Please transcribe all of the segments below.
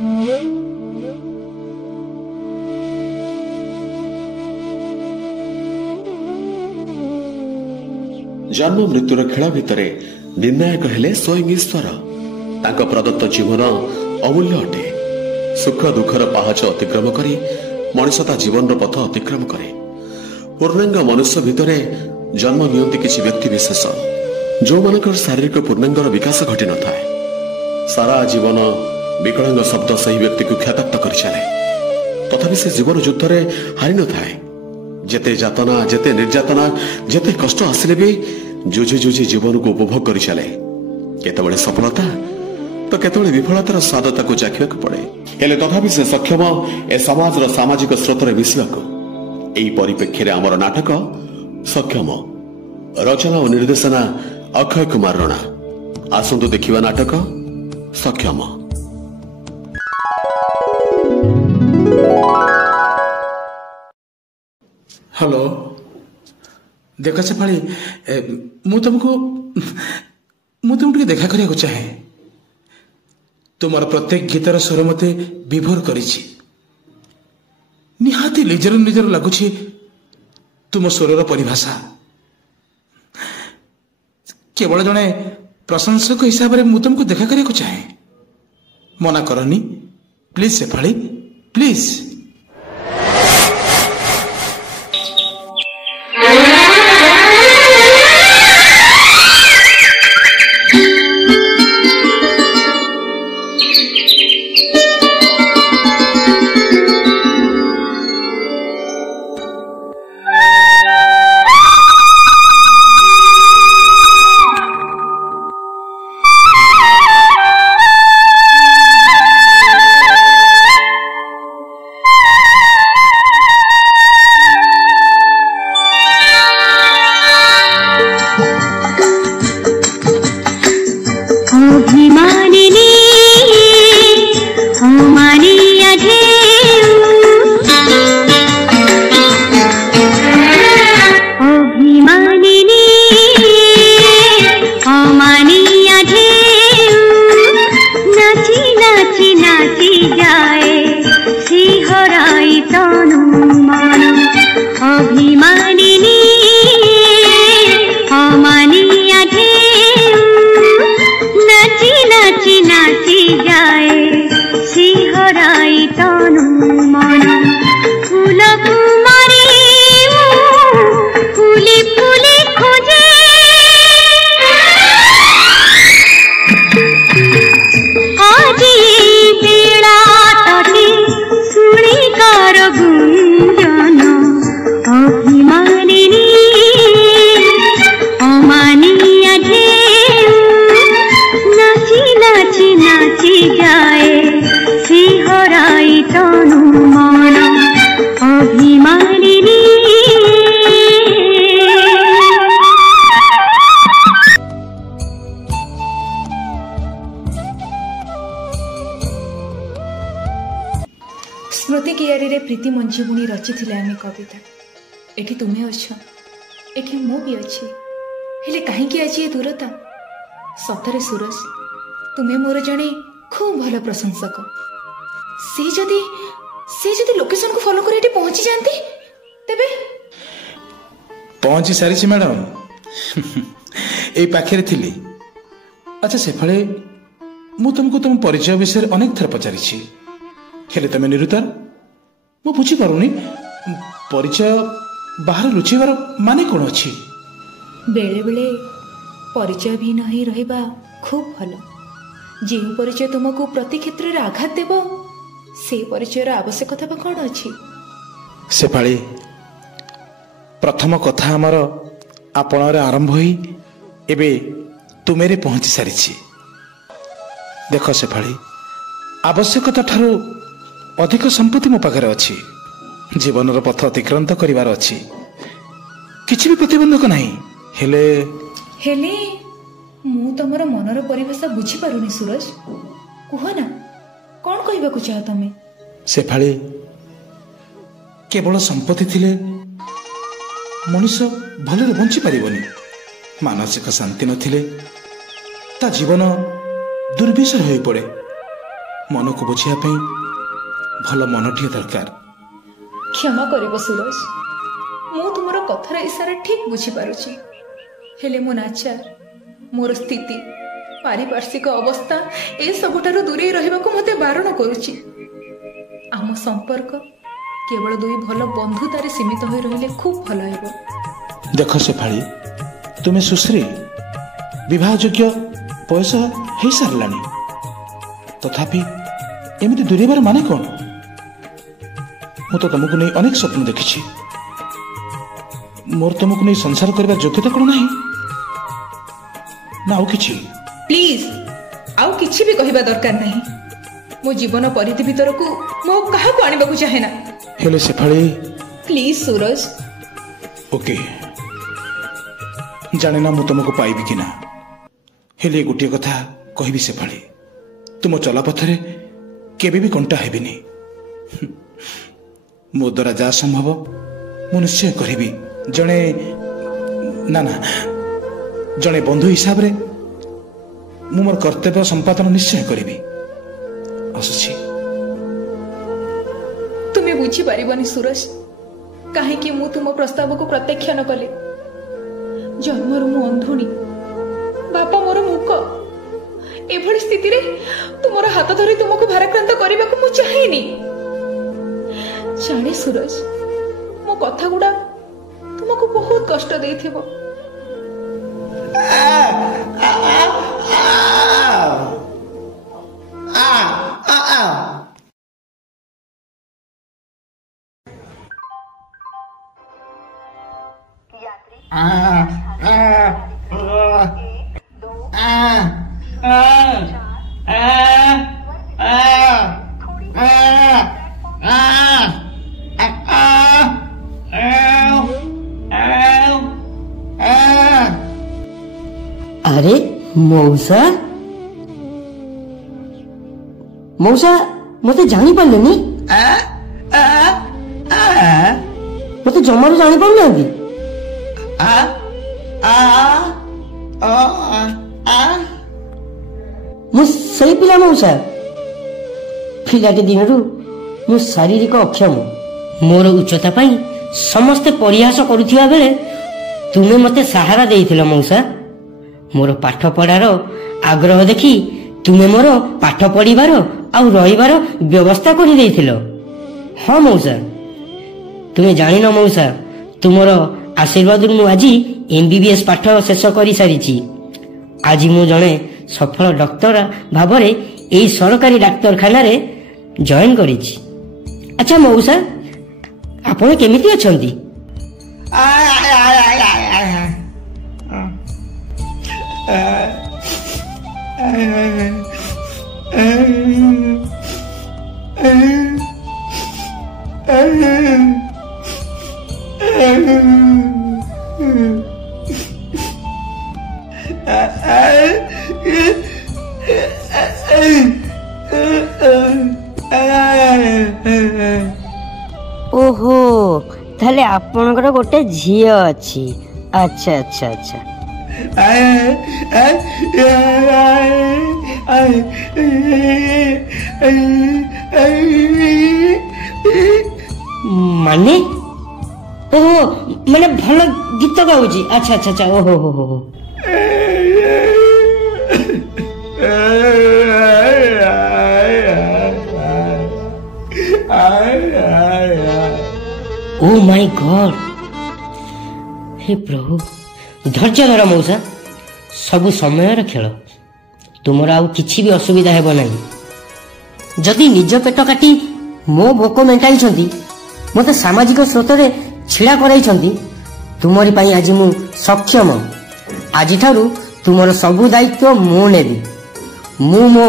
जन्म मृत्युर खेल भितर निर्णायक हेले स्वयं ईश्वर। तांको प्रदत्त जीवन अमूल्य अटे। सुख दुखर पहाच अतिक्रम करी मनुष्यता जीवन पथ अतिक्रम करे। पूर्णांग मनुष्य भितर जन्म नियंती किसी व्यक्ति विशेष जो मानकर शारीरिक पूर्णांगर विकास घटी न थाए। सारा जीवन विकलांग शब्द सही व्यक्ति को ख्यातप्त कर चले। तथापि से जीवन युद्ध रे हारि न थाए। जेते जातना जेते निर्यातना जेते कष्ट आसिले भी जुझी जुझी जीवन को उपभोग कर चले। केतबळे सफलता तो केतबळे विफलतार स्वादता को चाखिया पड़े। हेले तथापि से सक्षम ए समाजर सामाजिक स्रोत रे मिसिबाको। एई परिप्रेक्षी रे हमर नाटक सक्षम रचना और निर्देशना अक्षय कुमार राणा। आसंतु देखिबा नाटक सक्षम। हेलो देखा शेफाली मु तुमको देखा करिया चाहे। तुमर प्रत्येक गीतर स्वर मते विभोर करिछि। निहाती निजर निजर लगुछि तुम स्वरर परिभाषा। केवल जने प्रशंसक हिसाब रे मु तुमको देखा करिया चाहे। मना करनी प्लीज शेफाली प्लीज। स्मृति कियारी रे प्रीति मंजी बुणी रचि आम कविता। एठी तुम्हें अच्छ एठी मु भी अच्छी। हेले कहीं आज ये दूरता। सतरे सूरज तुम्हें मोर जड़े खूब भल प्रशंसक। से जदि लोकेशन को फॉलो कर पहुंची जाती तेबे। पहुंची सारी मैडम ए पाखे थी। अच्छा शेफाली मु तुमको तुम परिचय विषय अनेक थर पचारि। हेले तमे निरुतार मु बुझी पारुनी परिचय बाहर लुचेबार माने कौन अच्छी। बेले बेले परिचय भी नहीं रहिबा खूब भल। जो परिचय तुमको प्रति क्षेत्र में आघात देव से परिचय आवश्यकता कौन अच्छी। शेफाली प्रथम कथा आमर आपण आरंभ होई एबे तुमेरे पहुंची सारी। देख शेफाली आवश्यकता ठारू अधिक संपत्ति मो पाखरे अच्छी। जीवन पथ अतिक्रांत करिवार अच्छी। किछि भी प्रतिबंधक नहीं। हेले हेले मु तमर मनर परिभाषा बुझी पारुनी सूरज। कुह ना कौन कहबा को चाह तमे। शेफाली केवल संपत्ति थिले मनुष्य भले बंची पारिबनी। मानसिक शांति नथिले ता जीवन दुर्विषय होई पड़े। ମନକୁ ବୁଝିବା ପାଇଁ ଭଲ ମନଟିଏ ଦରକାର। କ୍ଷମା କରିବ ସୁରଜ, ମୁଁ ତୁମର କଥାର ଇସାରା ଠିକ୍ ବୁଝିପାରୁଛି, ହେଲେ ମୋ ନାଚାର, ମୋର ସ୍ଥିତି, ପାରିପାର୍ଶ୍ୱିକ ଅବସ୍ଥା ଏସବୁଠାରୁ ଦୂରେଇ ରହିବାକୁ ମୋତେ ବାରଣ କରୁଛି। ଆମ ସମ୍ପର୍କ କେବଳ ଦୁଇ ଭଲ ବନ୍ଧୁତାରେ ସୀମିତ ହୋଇ ରହିଲେ ଖୁବ୍ ଭଲ ହେବ। ଦେଖ ଶେଫାଳି, ତୁମେ ସୁଶ୍ରୀ, ବିବାହ ଯୋଗ୍ୟ ବୟସ ହେଇସାରିଲାଣି, ତଥାପି ଏମିତି ଦୂରେଇବାର ମାନେ କ'ଣ? ମୁଁ ତ ତମକୁ ନେଇ ଅନେକ ସ୍ୱପ୍ନ ଦେଖିଛି। ମୋର ତମକୁ ନେଇ ସଂସାର କରିବାର ଯୋଗ୍ୟତା କ'ଣ ନାହିଁ ନା ଆଉ କିଛି? ପ୍ଲିଜ୍, ଆଉ କିଛି ବି କହିବା ଦରକାର ନାହିଁ। ମୋ ଜୀବନ ପରିଧି ଭିତରକୁ ମୁଁ କାହାକୁ ଆଣିବାକୁ ଚାହେଁ ନା। ହେଲେ ଶେଫାଳି, ପ୍ଲିଜ୍ ସୁରଜ। ଓକେ, ଜାଣେ ନା ମୁଁ ତମକୁ ପାଇବି କି ନା, ହେଲେ ଗୋଟିଏ କଥା କହିବି ଶେଫାଳି, ତୁମ ଚଲାପଥରେ କେବେ ବି କଣ୍ଟା ହେବିନି। ମୋ ଦ୍ୱାରା ଯାହା ସମ୍ଭବ ମୁଁ ନିଶ୍ଚୟ କରିବି। ଜଣେ ବନ୍ଧୁ ହିସାବରେ ମୁଁ ମୋର କର୍ତ୍ତବ୍ୟ ସମ୍ପାଦନ ନିଶ୍ଚୟ କରିବି। ଆସୁଛି। ତୁମେ ବୁଝିପାରିବନି ସୁରଜ, କାହିଁକି ମୁଁ ତୁମ ପ୍ରସ୍ତାବକୁ ପ୍ରତ୍ୟାଖ୍ୟାନ କଲି। ଜନ୍ମରୁ ମୁଁ ଅନ୍ଧୁଣୀ, ବାପା ମୋର ମୂକ। ଏଭଳି ସ୍ଥିତିରେ ତୁମର ହାତ ଧରି ତୁମକୁ ଭାରାକ୍ରାନ୍ତ କରିବାକୁ ମୁଁ ଚାହେଁନି। ଜାଣେ ସୁରଜ, ମୋ କଥା ଗୁଡା ତୁମକୁ ବହୁତ କଷ୍ଟ ଦେଇଥିବ। अरे मौसा, मौसा मते जानी पारलेनी? मते जमारू जानी पारुनांती? मु सही पिला मौसा। पिलाटी दिनरू मु शारीरिक अक्षम, मोर उच्चता पाई समस्ते परिहास करुथिबा बेले तुमे मते सहारा देइथिलो मौसा। मोर पाठ पढ़ार आग्रह देखी तुमे मोर पाठ पढ़िबार आउ रहिबार व्यवस्था करि देइथिलो। हाँ मौसा, तुमे जानिन मौसा, तुमर आशीर्वाद मु आज एमबीबीएस पाठ शेष करि सारिछि। आज मु जणे सफल डॉक्टर भाबरे एई सरकारी डाक्तरखाना रे जॉइन करिछि। अच्छा मौसा, आपण केमिति अछंती? ओहो, ताले आपनकर गोटे झियो अछि। अच्छा अच्छा अच्छा। माने ओहो, माने भल गीत गाउची। अच्छा अच्छा अच्छा। ओहो हो हो। ओ माय गॉड, हे प्रभु, धैर्य धर मौसा, सबु समय खेल, तुमर आउ किछि भी असुविधा हेबो नाही। जदि निज पेट काटी मो भोक मेंटाई मते सामाजिक स्रोत रे छिड़ा कराई, तुमरी पाई आज मु सक्षम। आज ठारू तुमर सबु दायित्व मु नेबी। मु मो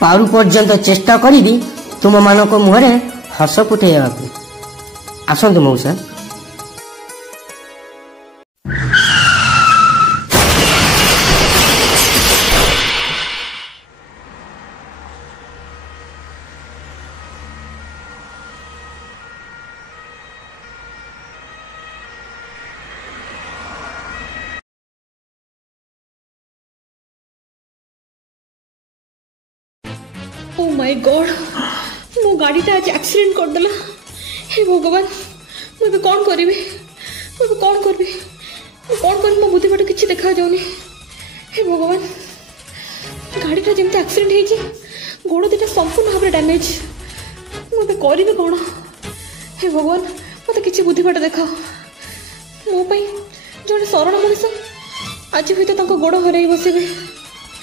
पारु पर्यंत चेष्टा करी तुम मानक मुहरे हस फुटेया। आसंतु मौसा। ओ माय गॉड मो गाड़ीटा आज एक्सीडेंट करदेला। हे भगवान मुझे कौन करी मुझे कौन करी मो बुद्धि बाटे किसी देखा जाऊनी। हे भगवान गाड़ीटा जमी एक्सीडेंट हो गोड़ दुटा संपूर्ण भाव डैमेज मुझे करी कौन। हे भगवान मत कि बुद्धि बाट देख मो जड़े सरल मनीष आज हूँ तो गोड़ हर बसबे।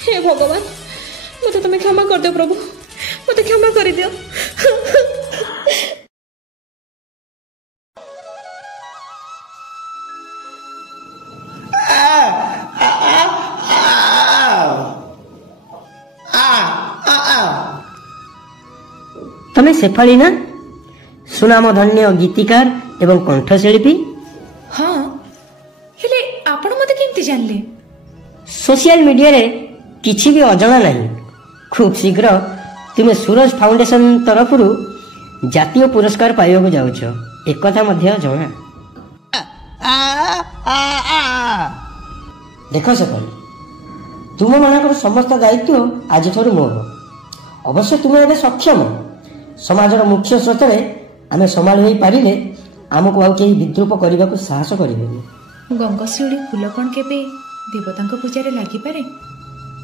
हे भगवान मत तुम क्षमा कर दियो प्रभु मत क्षमा कर दियो। तमे शेफाली ना सुनाम धन्य गीतिकार एवं कंठशिल्पी। हाँ हेले आपण मते केमती जानले? सोशल मीडिया रे किछि भी अजणा नहीं। खूब शीघ्र तुमे सूरज फाउंडेशन तरफ जातीय पुरस्कार पाइबाकू जाउछ एक कथा मध्य जणा। देख शेफाली तुम मानकर समस्त दायित्व आज ठूर मोर। अवश्य तुम ए सक्षम समाजर मुख्य स्रोत आम संभाली पारे आमको आउ कहीं विद्रूप करने को साहस करें। गंगशिउली फूल कौन केबे देवता पूजा लगी पारे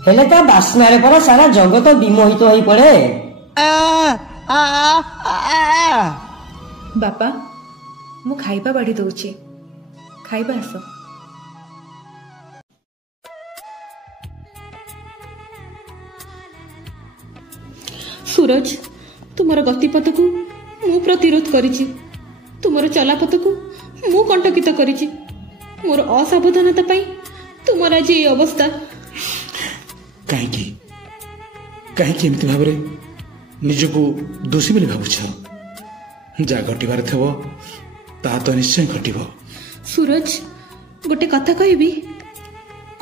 हेले ता बास्नारे पर सारा जगत विमोहित हो पड़े। बापा मु खाइबा बाड़ी दउची खाइबा आस। सूरज तुमर गतिपथ को मु प्रतिरोध करिछि तुमर चलापथ को मु कंटकित करिछि मोर असावधानता पाई तुमर आज ये अवस्था। कहीं एमती भाव निजको दोषी बोली भावुछ जा घटबार थब ता तो निश्चय घटब। सूरज गोटे कथा कहबी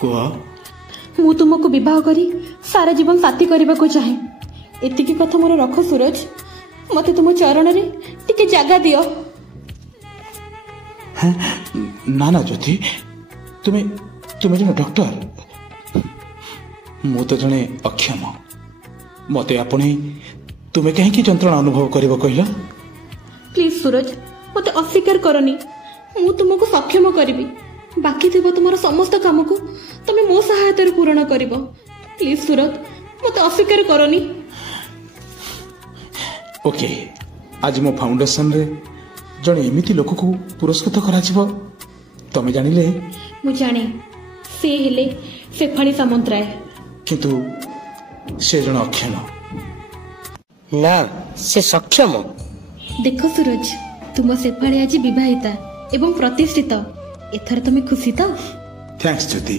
कह मु तुमको विवाह करी सारा जीवन साथी करने को चाहे एतिकी कथा मोर रख सूरज मते तुम चरण रे टिके जगह दियो। ना ना ज्योति तुम्हें जन डॉक्टर मु तो जने अक्षम मते आपणे तुम्हें कहीं जंत्रणा अनुभव करिवो कहला। प्लीज सूरज मते अस्वीकार करनी मु तुमको सक्षम करिवि बाकी थिबो तुमर समस्त काम को तमे मो सहायता रे पूर्ण करिवो। प्लीज सूरज मते अस्वीकार करनी। ओके आज मो फाउंडेशन रे जने एमिति लोक को पुरस्कृत करा जिवो तमे जानिले मु जाने से हेले शेफाली सामंतराय किंतु से जन अक्षम ना से सक्षम। देखो सूरज तुम शेफाली आज विवाहिता एवं प्रतिष्ठित एथर तुम खुशी तो? थैंक्स ज्योति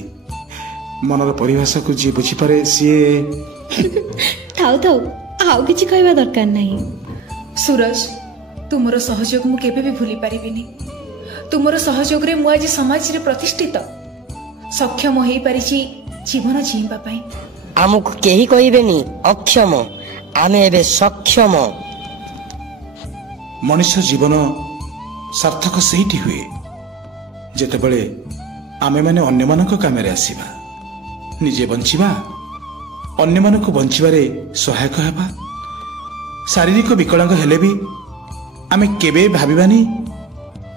मनर परिभाषा को जी बुझी पारे सीए थाउ थाउ आउ किछि कहबा दरकार नहीं। सूरज तुमर सहयोग मु केबे भी भूली पारिबिनी। तुमर सहयोग रे मु आज समाज रे प्रतिष्ठित सक्षम होई पारिछि जीवन जीवा पाई। आमको केही कहबेनी अक्षम आमे एबे सक्षम। मनुष्य जीवन सार्थक सेठी हुए जेतेबेले आमे माने अन्य मानक कामे रे आसीबा निजे बंचिबा अन्य मानक बंचिबारे सहायक हेबा। शारीरिक विकलांग हेले भी आमे केबे भाबिबानी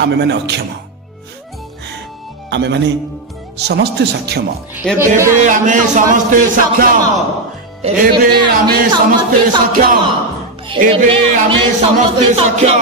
आमे माने अक्षम आमे माने समस्ते सक्षम। एबे आमे समस्ते सक्षम एबे आमे समस्ते सक्षम एबे आमे समस्ते सक्षम।